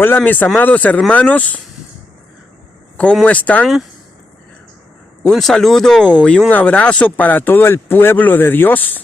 Hola mis amados hermanos, ¿cómo están? Un saludo y un abrazo para todo el pueblo de Dios.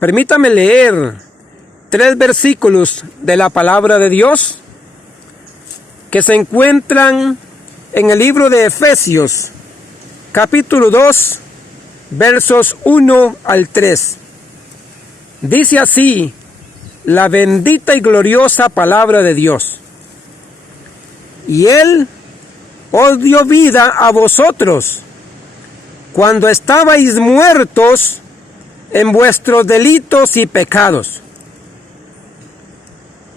Permítame leer 3 versículos de la palabra de Dios que se encuentran en el libro de Efesios, capítulo 2, versos 1 al 3. Dice así la bendita y gloriosa palabra de Dios: y Él os dio vida a vosotros cuando estabais muertos en vuestros delitos y pecados,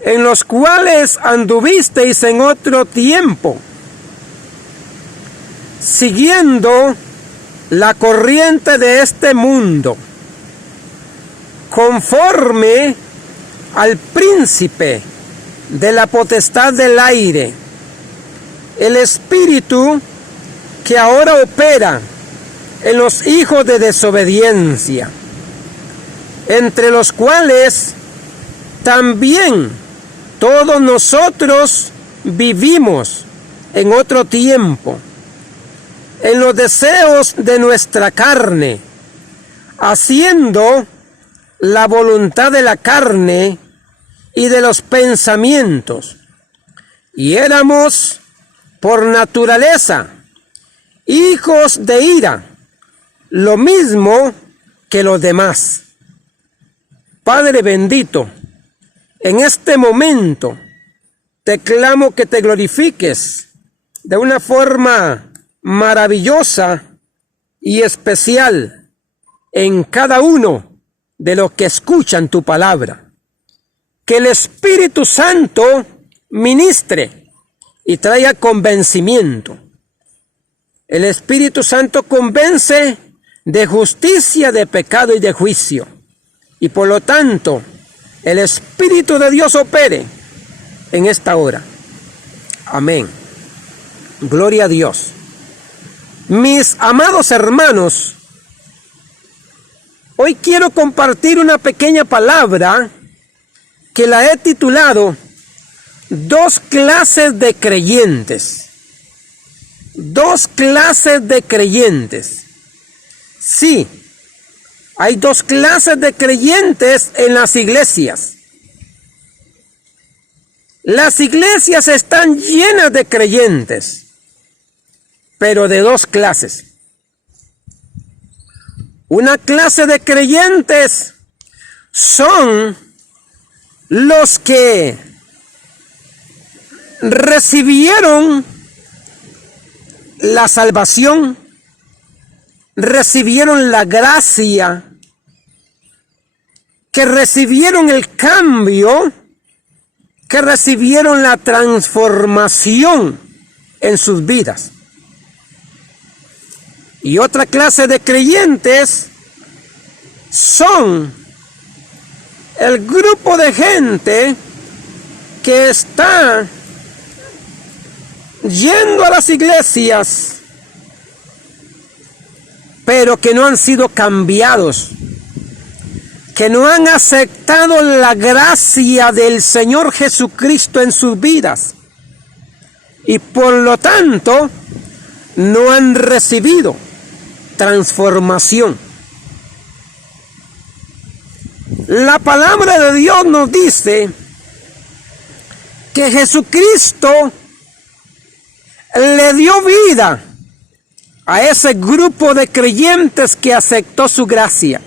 en los cuales anduvisteis en otro tiempo, siguiendo la corriente de este mundo, conforme al príncipe de la potestad del aire, el espíritu que ahora opera en los hijos de desobediencia, entre los cuales también todos nosotros vivimos en otro tiempo, en los deseos de nuestra carne, haciendo la voluntad de la carne y de los pensamientos, y éramos por naturaleza hijos de ira, lo mismo que los demás. Padre bendito, en este momento te clamo que te glorifiques de una forma maravillosa y especial en cada uno de los que escuchan tu palabra. Que el Espíritu Santo ministre y traiga convencimiento. El Espíritu Santo convence de justicia, de pecado y de juicio. Y por lo tanto, el Espíritu de Dios opere en esta hora. Amén. Gloria a Dios. Mis amados hermanos, hoy quiero compartir una pequeña palabra que la he titulado 2 clases de creyentes. 2 clases de creyentes. Sí, hay 2 clases de creyentes en las iglesias. Las iglesias están llenas de creyentes, pero de 2 clases. Una clase de creyentes son los que recibieron la salvación, recibieron la gracia, que recibieron el cambio, que recibieron la transformación en sus vidas. Y otra clase de creyentes son el grupo de gente que está yendo a las iglesias, pero que no han sido cambiados, que no han aceptado la gracia del Señor Jesucristo en sus vidas, y por lo tanto no han recibido transformación. La palabra de Dios nos dice que Jesucristo le dio vida a ese grupo de creyentes que aceptó su gracia,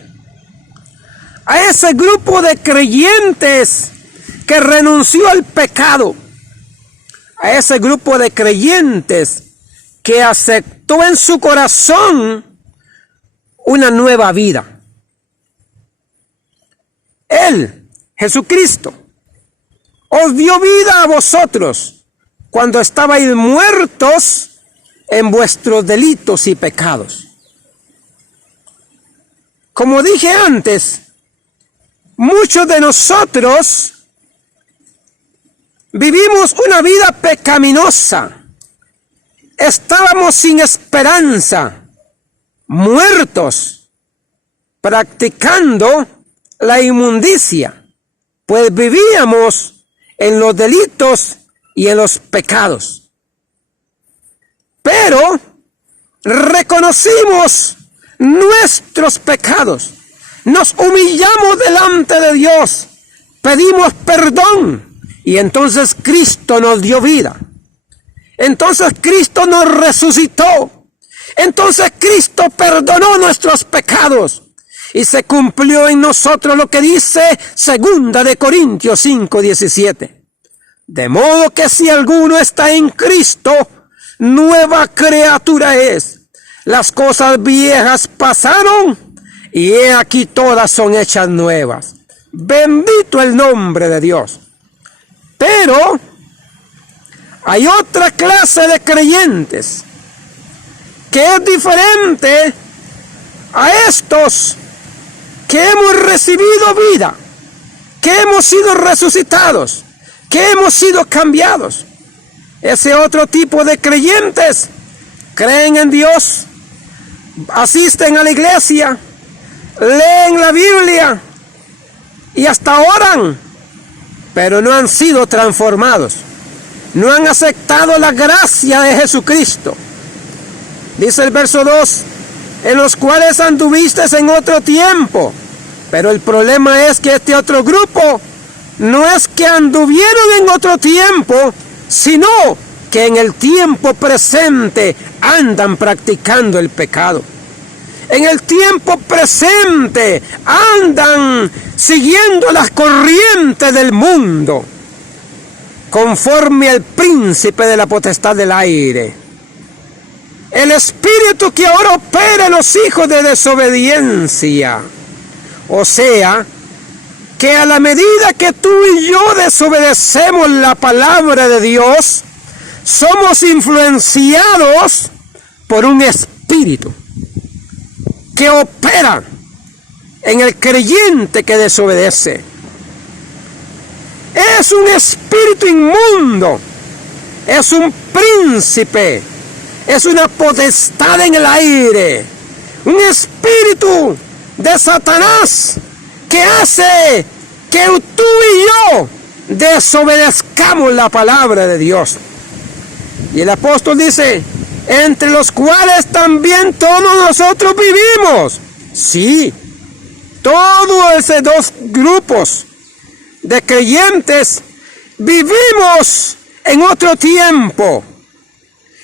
a ese grupo de creyentes que renunció al pecado, a ese grupo de creyentes que aceptó en su corazón una nueva vida. Él, Jesucristo, os dio vida a vosotros cuando estabais muertos en vuestros delitos y pecados. Como dije antes, muchos de nosotros vivimos una vida pecaminosa. Estábamos sin esperanza, muertos, practicando la inmundicia, pues vivíamos en los delitos y en los pecados. Pero reconocimos nuestros pecados, nos humillamos delante de Dios, pedimos perdón y entonces Cristo nos dio vida. Entonces Cristo nos resucitó. Entonces Cristo perdonó nuestros pecados y se cumplió en nosotros lo que dice 2 de Corintios 5:17. De modo que si alguno está en Cristo, nueva criatura es. Las cosas viejas pasaron y he aquí todas son hechas nuevas. Bendito el nombre de Dios. Pero hay otra clase de creyentes que es diferente a estos que hemos recibido vida, que hemos sido resucitados, que hemos sido cambiados. Ese otro tipo de creyentes creen en Dios, asisten a la iglesia, leen la Biblia y hasta oran, pero no han sido transformados, no han aceptado la gracia de Jesucristo. Dice el verso 2, en los cuales anduviste en otro tiempo. Pero el problema es que este otro grupo no es que anduvieron en otro tiempo, sino que en el tiempo presente andan practicando el pecado. En el tiempo presente andan siguiendo las corrientes del mundo, conforme al príncipe de la potestad del aire. El espíritu que ahora opera en los hijos de desobediencia. O sea, que a la medida que tú y yo desobedecemos la palabra de Dios, somos influenciados por un espíritu que opera en el creyente que desobedece. Es un espíritu inmundo, es un príncipe, es una potestad en el aire, un espíritu de Satanás que hace que tú y yo desobedezcamos la palabra de Dios. Y el apóstol dice, entre los cuales también todos nosotros vivimos. Sí, todos esos dos grupos de creyentes vivimos en otro tiempo,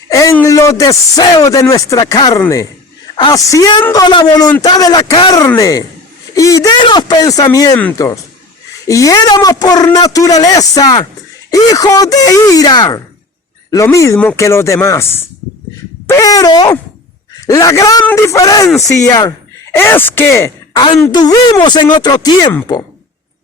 en los deseos de nuestra carne, haciendo la voluntad de la carne y de los pensamientos. Y éramos por naturaleza hijos de ira, lo mismo que los demás. Pero la gran diferencia es que anduvimos en otro tiempo.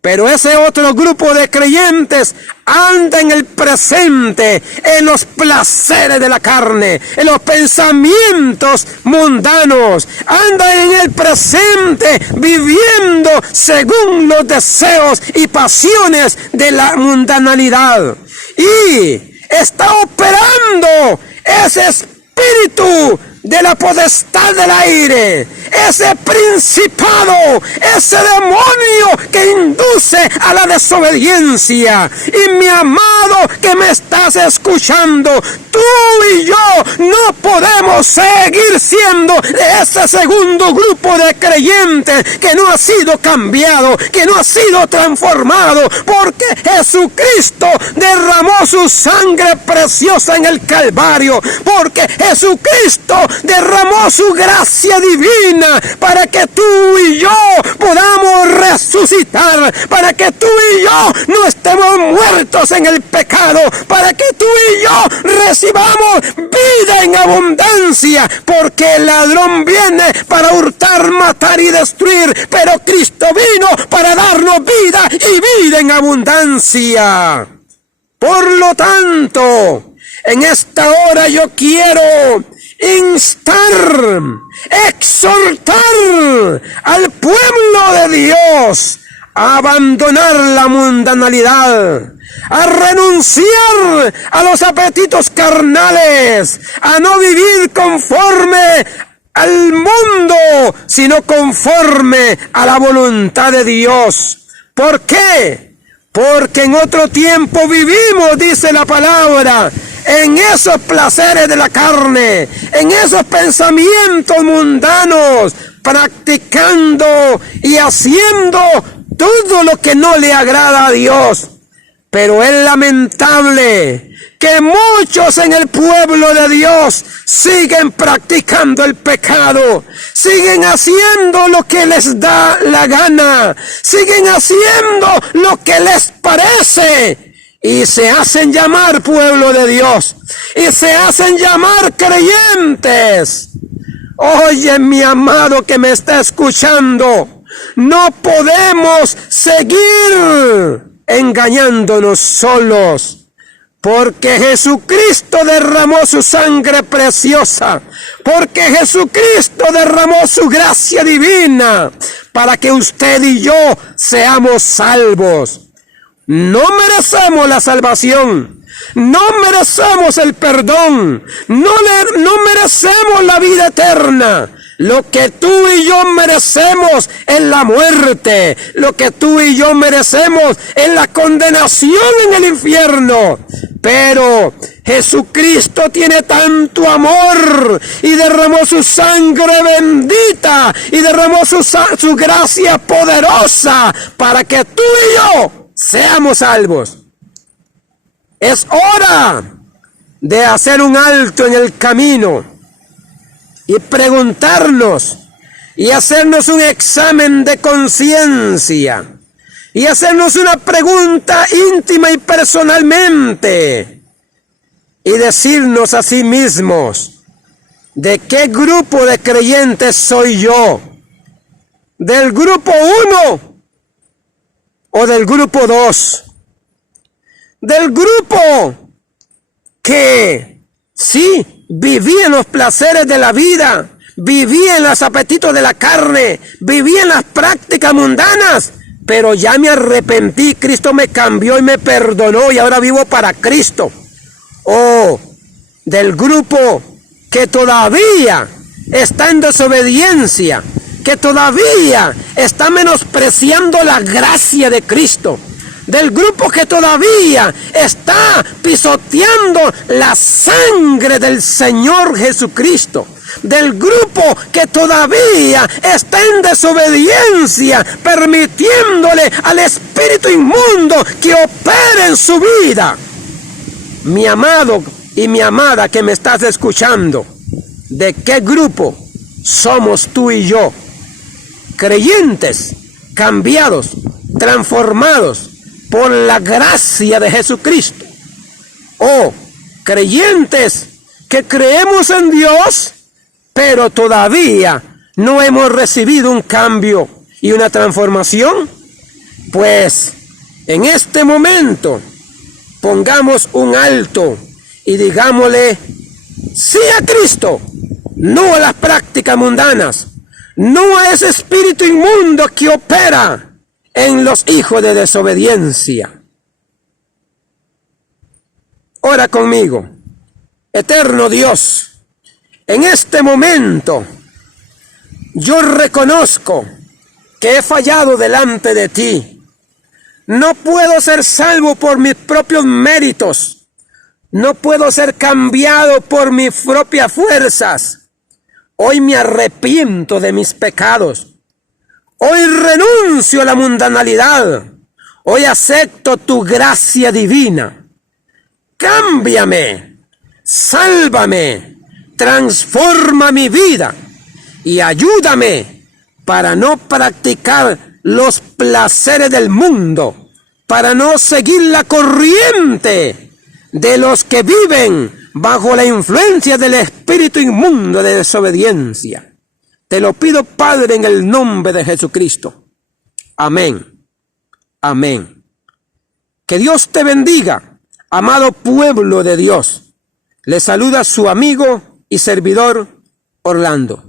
Pero ese otro grupo de creyentes anda en el presente, en los placeres de la carne, en los pensamientos mundanos. Anda en el presente, viviendo según los deseos y pasiones de la mundanalidad. Y está operando ese espíritu de la potestad del aire, ese principado, ese demonio que induce a la desobediencia. Y mi amado que me estás escuchando, tú y yo no podemos seguir siendo ese segundo grupo de creyentes que no ha sido cambiado, que no ha sido transformado, porque Jesucristo derramó su sangre preciosa en el Calvario, porque Jesucristo derramó su gracia divina para que tú y yo podamos resucitar, para que tú y yo no estemos muertos en el pecado, para que tú y yo recibamos vida en abundancia, porque el ladrón viene para hurtar, matar y destruir, pero Cristo vino para darnos vida y vida en abundancia. Por lo tanto, en esta hora yo quiero instar, exhortar al pueblo de Dios a abandonar la mundanalidad, a renunciar a los apetitos carnales, a no vivir conforme al mundo, sino conforme a la voluntad de Dios. ¿Por qué? Porque en otro tiempo vivimos, dice la palabra, en esos placeres de la carne, en esos pensamientos mundanos, practicando y haciendo todo lo que no le agrada a Dios. Pero es lamentable que muchos en el pueblo de Dios siguen practicando el pecado, siguen haciendo lo que les da la gana, siguen haciendo lo que les parece y se hacen llamar pueblo de Dios y se hacen llamar creyentes. Oye, mi amado que me está escuchando, no podemos seguir engañándonos solos. Porque Jesucristo derramó su sangre preciosa. Porque Jesucristo derramó su gracia divina para que usted y yo seamos salvos. No merecemos la salvación. No merecemos el perdón. No merecemos la vida eterna. Lo que tú y yo merecemos es la muerte. Lo que tú y yo merecemos es la condenación en el infierno. Pero Jesucristo tiene tanto amor y derramó su sangre bendita y derramó su gracia poderosa para que tú y yo seamos salvos. Es hora de hacer un alto en el camino y preguntarnos y hacernos un examen de conciencia y hacernos una pregunta íntima y personalmente y decirnos a sí mismos: ¿de qué grupo de creyentes soy yo? ¿Del grupo 1 o del grupo 2? Del grupo que sí vivía en los placeres de la vida, vivía en los apetitos de la carne, vivía en las prácticas mundanas, pero ya me arrepentí, Cristo me cambió y me perdonó y ahora vivo para Cristo. O del grupo que todavía está en desobediencia, que todavía está menospreciando la gracia de Cristo, del grupo que todavía está pisoteando la sangre del Señor Jesucristo, del grupo que todavía está en desobediencia, permitiéndole al espíritu inmundo que opere en su vida. Mi amado y mi amada que me estás escuchando, ¿de qué grupo somos tú y yo? Creyentes, cambiados, transformados por la gracia de Jesucristo. O creyentes que creemos en Dios, pero todavía no hemos recibido un cambio y una transformación. Pues en este momento pongamos un alto y digámosle sí a Cristo, no a las prácticas mundanas, no a ese espíritu inmundo que opera en los hijos de desobediencia. Ora conmigo. Eterno Dios, en este momento yo reconozco que he fallado delante de ti. No puedo ser salvo por mis propios méritos. No puedo ser cambiado por mis propias fuerzas. Hoy me arrepiento de mis pecados. Hoy renuncio a la mundanalidad. Hoy acepto tu gracia divina. Cámbiame, sálvame, transforma mi vida y ayúdame para no practicar los placeres del mundo, para no seguir la corriente de los que viven bajo la influencia del espíritu inmundo de desobediencia. Te lo pido, Padre, en el nombre de Jesucristo. Amén. Amén. Que Dios te bendiga, amado pueblo de Dios. Le saluda su amigo y servidor Orlando.